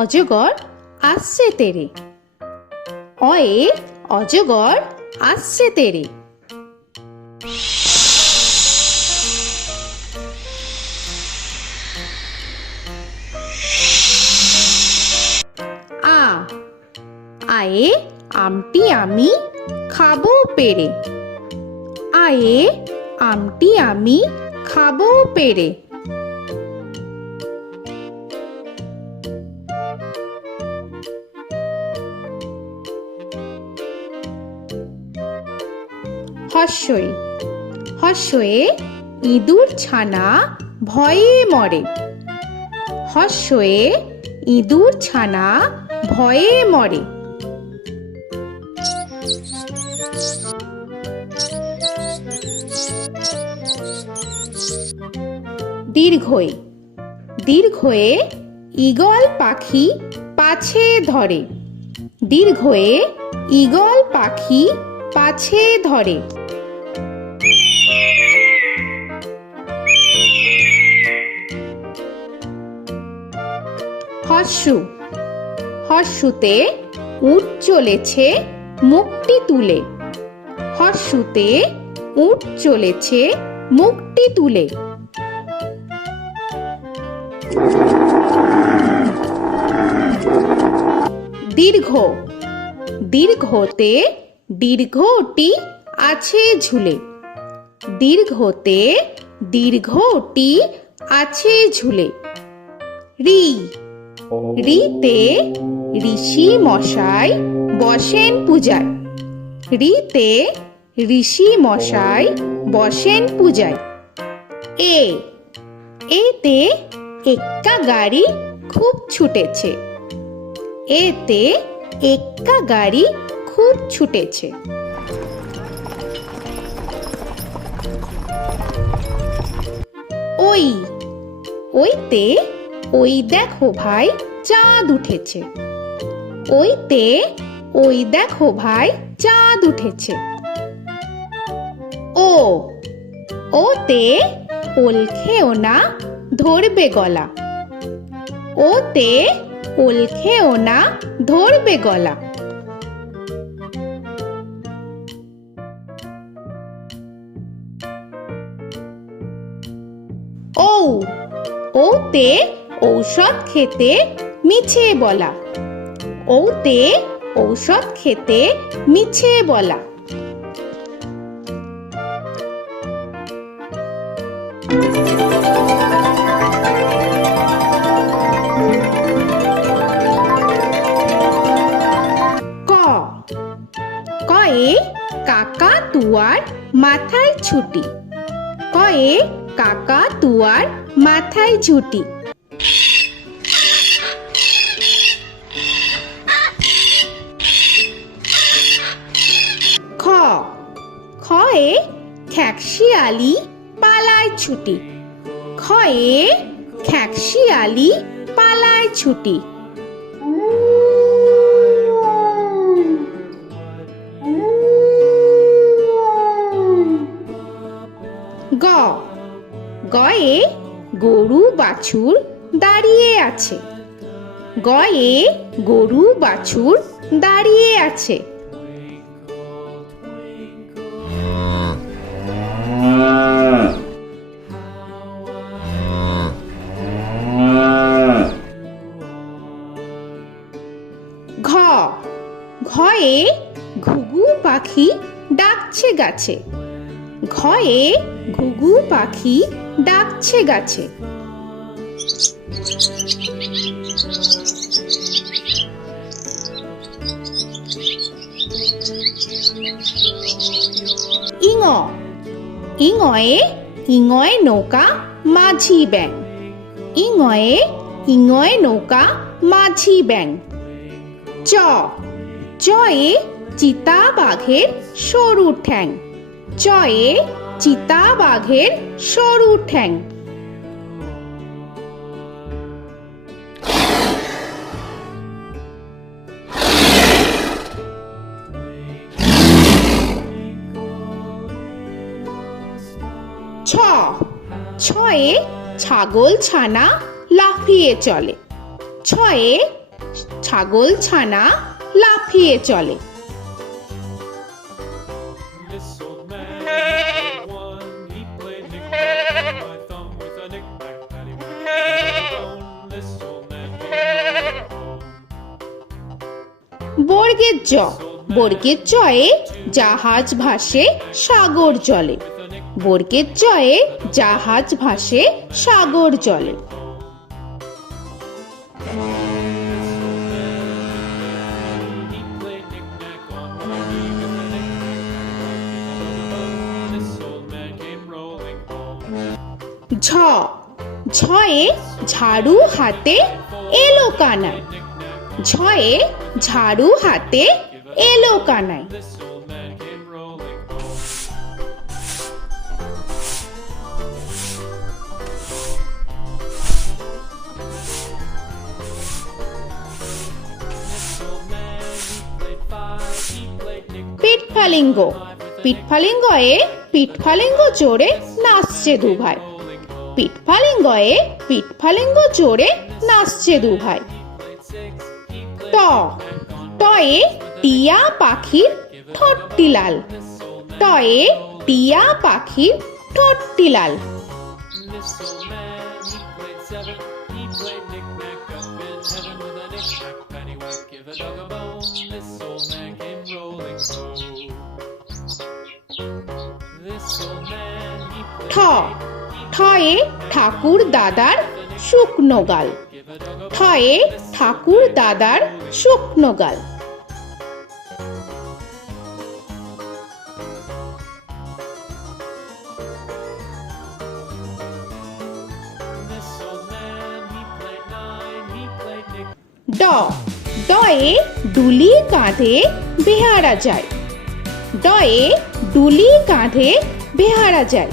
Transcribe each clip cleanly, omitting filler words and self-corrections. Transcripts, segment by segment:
অজগর আসছে তেরে। অয়ে অজগর আসছে তেরে। আ আয়ে আমটি আমি খাবো পেরে। আয়ে আমটি আমি খাবো পেরে। হর্ষই হর্ষয়ে ইঁদুর ছানা ভয়ে মরে। হর্ষয়ে ইঁদুর ছানা ভয়ে মরে। দীর্ঘই দীর্ঘয়ে ঈগল পাখি পাছে ধরে। দীর্ঘয়ে ঈগল পাখি পাছে ধরে। হর্ষু হর্ষুতে উট চলেছে মুখটি তুলে। হর্ষুতে উট চলেছে মুখটি তুলে। দীর্ঘ দীর্ঘতে দীর্ঘটি আছে ঝুলে। দীর্ঘতে দীর্ঘটি আছে ঝুলে। রি রিতে ঋষি মশাই বসেন পূজায়। রিতে ঋষি মশাই বসেন পূজায়। এ এতে এক্কা গাড়ি খুব ছুটেছে। এতে এক্কা গাড়ি খুব ছুটেছে। ওই ওইতে ওই দেখো ভাই চাঁদ উঠেছে। ওইতে ওই দেখো ভাই চাঁদ উঠেছে। ও ওতে ওল খেও না ধরবে গলা। ওতে ওল খেও না ধরবে গলা। ঔ ওতে ঔষধ খেতে মিছে বলা। ওতে ঔষধ খেতে মিছে বলা। ক কয়ে কাকা তুয়ার মাথায় ছুটি। কয়ে কাকা তুয়ার মাথায় ঝুটি। খ খয়ে খ্যাকশিয়ালি পালায় ছুটি। খয়ে খ্যাকশিয়ালি পালায় ছুটি। গ গয়ে গরু বাছুর দাঁড়িয়ে আছে। গয়ে গরু বাছুর দাঁড়িয়ে আছে। ঘ ঘয়ে ঘুঘু পাখি ডাকছে গাছে। ঘয়ে ঘুঘু পাখি ডাকছে গাছে। ইঙ ইঙয়ে ইঙয়ে নৌকা মাঝি ব্যাং। ইঙয়ে ইঙয়ে নৌকা মাঝি ব্যাং। চ চয়ে চিতা বাঘের সরু ঠ্যাং। চয়ে চিতা বাঘের সরু ঠ্যাং। ছ ছয়ে ছাগল ছানা লাফিয়ে চলে। ছয়ে ছাগল ছানা লাফিয়ে চলে। This old man had one. He played knick-knack on my thumb with a knick-knack, paddywhack, bone. This old man came rolling home. বর্গের জ, বর্গের জয়ে জাহাজ ভাসে সাগর জলে। বর্গের জয়ে জাহাজ ভাসে সাগর জলে। He played knick-knack on my knee with a knick-knack, this old man came rolling home. ঝ, ঝয়ে ঝাড়ু হাতে এলো কানাই। ঝয়ে ঝাড়ু হাতে এলো Kanai. This old man came rolling home. This old man, he played five. He played knick-knack. পিঠফালিঙ্গ, পিঠফালিঙ্গয়ে পিঠফালিঙ্গ জোরে নাচছে দুভাই। পিঠফালিঙ্গয়ে পিঠফালিঙ্গ জোরে নাচছে দুভাই। ট, টয়ে টিয়া পাখির ঠোঁটটি লাল। টয়ে টিয়া পাখির ঠোঁটটি লাল। This old man, he played seven. He played knick-knack up in heaven with a knick-knack, paddywhack, give a dog a bone. This old man came rolling home. This old man, he ঠ, played ঠয়ে ঠাকুর দাদার শুকনো গাল। give a dog a ঠয়ে ঠাকুর দাদার শুকনো গাল। This old man, he played nine. He played knick. ড, ডয়ে ডুলি কাঁধে বেহারা যায়। ডয়ে ডুলি কাঁধে বেহারা যায়।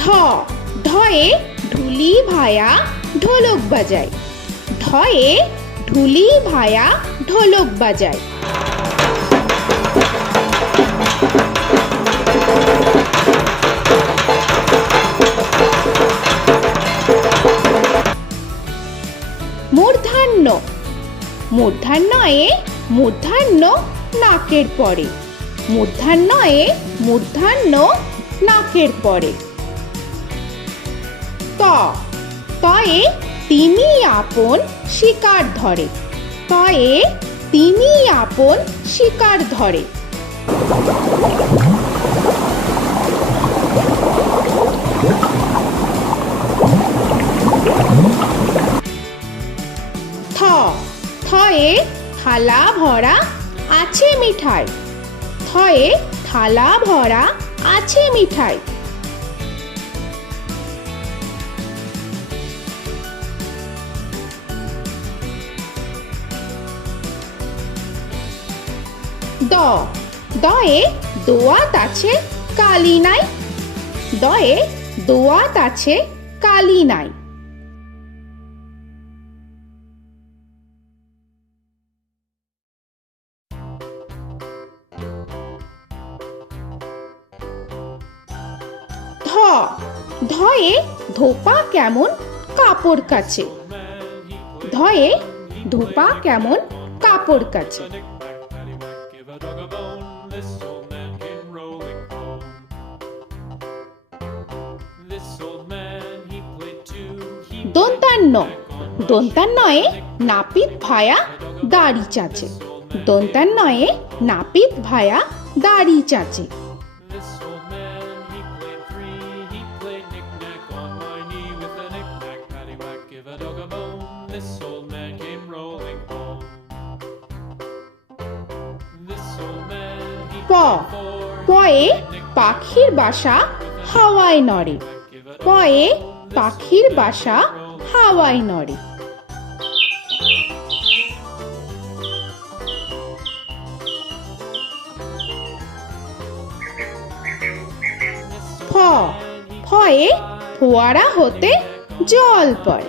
ঢ, ঢয়ে ঢুলি ভায়া ঢোলক বাজায়। ঢয়ে ঢুলি ভায়া ঢোলক বাজায়। মূর্ধন্য, মূর্ধন্যয়ে মূর্ধন্য নাকের পরে। মূর্ধন্যয়ে মূর্ধন্য নাকের পরে। ত, তয়ে তিনি আপন শিকার ধরে। তয়ে তিনি আপন শিকার ধরে। থ, থয়ে থালা ভরা আছে মিঠাই। থয়ে থালা ভরা আছে মিঠাই। দ, দয়ে দোয়াত আছে কালি নাই। দয়ে দোয়াত আছে কালি নাই। ধ, ধয়ে ধোপা কেমন কাপড় কাচে। ধয়ে ধোপা কেমন কাপড় কাচে। Knick-knack, paddywhack, give a dog a bone. This old man came rolling home. This old man, he played two. He দন্তান্ন, দন্তান্নয়ে নাপিত ভায়া দাড়ি চাচে। দন্তান্নয়ে নাপিত ভায়া দাড়ি চাচে। This old man, he played three. He played knick-knack on my knee with a knick-knack, paddywhack, give a dog a bone. This old man came rolling home. This old man, he প, played four. পয়ে পাখির বাসা হাওয়ায় নড়ে। পয়ে পাখির বাসা হাওয়ায় নড়ে। ফ, ফয়ে ফোয়ারা হতে জল পড়ে।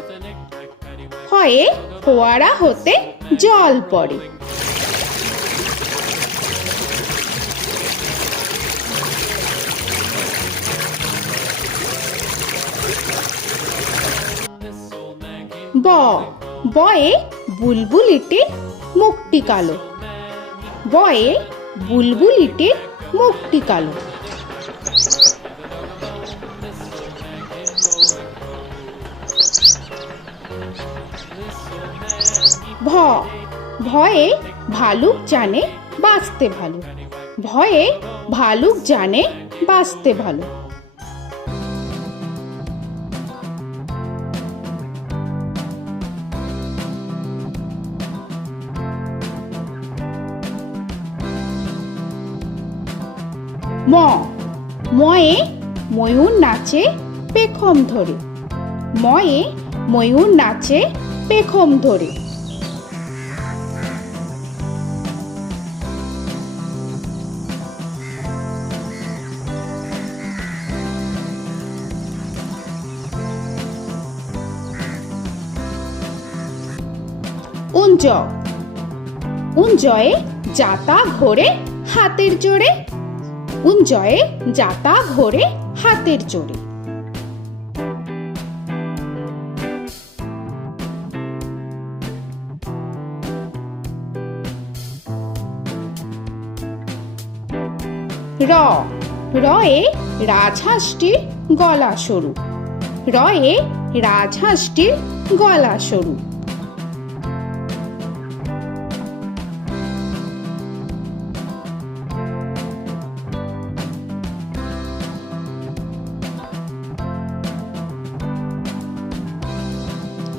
ফয়ে ফোয়ারা হতে জল পড়ে। ব বয়ে বুলবুলিটির মুখটি কালো। বয়ে বুলবুলিটির মুখটি কালো। ভ ভয়ে ভালুক জানে বাঁচতে ভালো। ভয়ে ভালুক জানে বাঁচতে ভালো। ম ময়ে ময়ূর নাচে পেখম ধরে। ময়ে ময়ূর নাচে পেখম ধরে। উঞ্জ উঞ্জয়ে যাতা ঘোরে হাতের জোরে। উঞ্জয়ে যাতা ঘোরে হাতের জোরে। র রয়ে রাজহাঁসটির গলা সরু। রয়ে রাজহাঁসটির গলা সরু।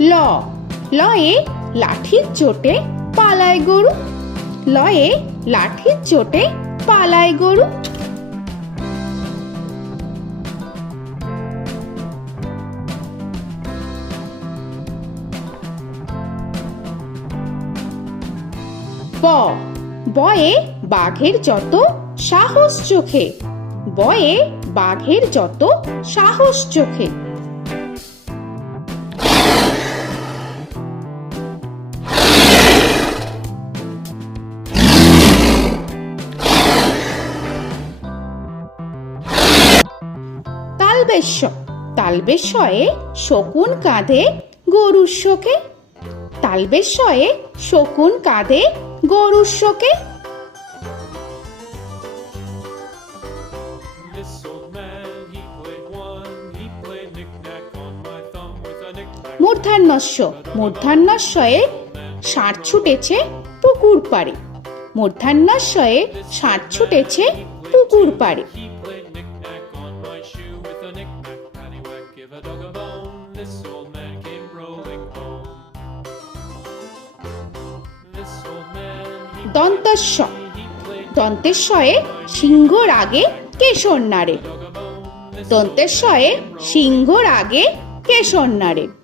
ল লয়ে লাঠির চোটে পালায় গরু। লয়ে লাঠির চোটে পালায় গরু। ব বয়ে বাঘের যত সাহস চোখে। বয়ে বাঘের যত সাহস চোখে। তালবেশ্য তালবেশ্যয়ে শকুন কাঁধে গরুর শোকে। তালবেশ্যয়ে শকুন কাঁধে গরুর শোকে। This old man, he played one. He played knick-knack on my thumb with a knick-knack. মূর্ধন্যস্য মূর্ধন্যস্যয়ে ষাঁড় ছুটেছে পুকুর পাড়ে। মূর্ধন্যস্যয়ে ষাঁড় ছুটেছে পুকুর পাড়ে। He played knick-knack on my shoe with a knick-knack, paddywhack, give a dog a bone. This old man came rolling home. This old man, he দন্তস্য played দন্তেশ্বয়ে সিংহর আগে কেশর নাড়ে। dog a bone. This দন্তেশ্বয়ে সিংহর আগে কেশর নাড়ে। he played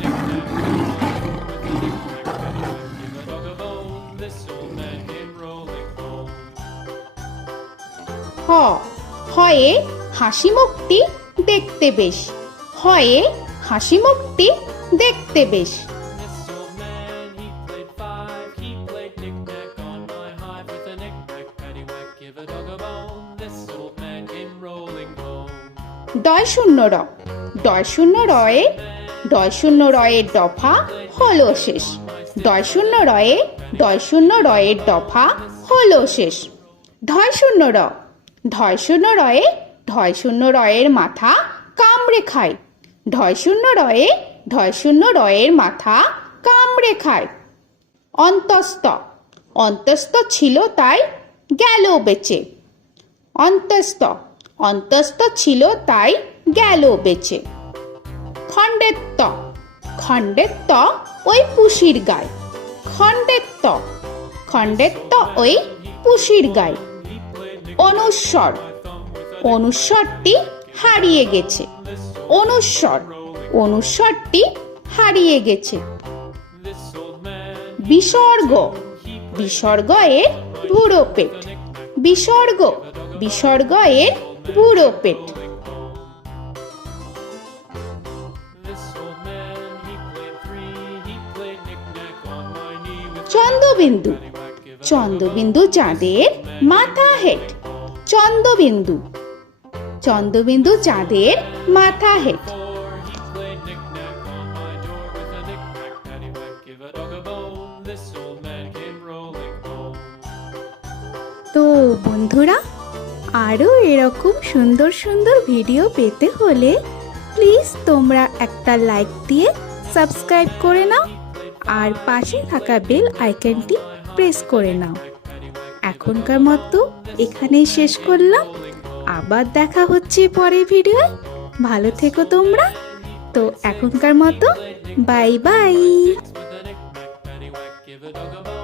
knick-knack on my with a knick-knack, paddywhack, give a dog a bone. This old man came rolling home. হ হয়ে হাসি মুখটি দেখতে বেশ। হয়ে হাসি মুখটি দেখতে বেশ। This old man, he played five. He played knick-knack on my hive with a knick-knack, paddywhack, give a dog a bone. This old man came rolling home. ডয় শূন্য র ডয় শূন্য রয়ে ডয় শূন্য রয়ের দফা হলো শেষ। ডয় শূন্য রয়ে ডয় শূন্য রয়ের দফা হলো শেষ। ঢয় শূন্য র ঢয় শূন্য রয়ে ঢয় শূন্য রয়ের মাথা কামড়ে খায়। ঢয় শূন্য রয়ে ঢয় শূন্য রয়ের মাথা কামড়ে খায়। অন্তস্থ অন্তস্থ ছিল তাই গেল বেঁচে। অন্তস্থ অন্তস্থ ছিল তাই গেল বেঁচে। খণ্ডেত্ব খণ্ডেত্ব ওই পুষির গায়। খণ্ডেত্ব খণ্ডেত্ব ওই পুষির গায়। অনুস্বর অনুস্বরটি হারিয়ে গেছে। অনুস্বর অনুস্বরটি হারিয়ে গেছে। This old man, বিসর্গ বিসর্গ এর বুড়ো পেট। বিসর্গ বিসর্গ এর বুড়ো পেট। this old man, he played three. He played knick-knack on my knee with Chandrabindu paddywhack, give a Chandrabindu চাঁদের মাথা হেট। চন্দ্রবিন্দু চন্দ্রবিন্দু চাঁদের মাথা head. Before he played knick-knack on my door with a knick-knack, paddywhack, give a dog a bone. This old man came rolling home. তো বন্ধুরা, আরও এরকম সুন্দর সুন্দর ভিডিও পেতে হলে প্লিজ তোমরা একটা লাইক দিয়ে সাবস্ক্রাইব করে নাও আর পাশে থাকা বেল আইকনটি প্রেস করে নাও। এখনকার মতো এখানেই শেষ করলাম, আবার দেখা হচ্ছে পরের ভিডিও। ভালো থেকো তোমরা। তো এখনকার মতো bye bye. With a knick-knack, paddywhack, give a dog a bone.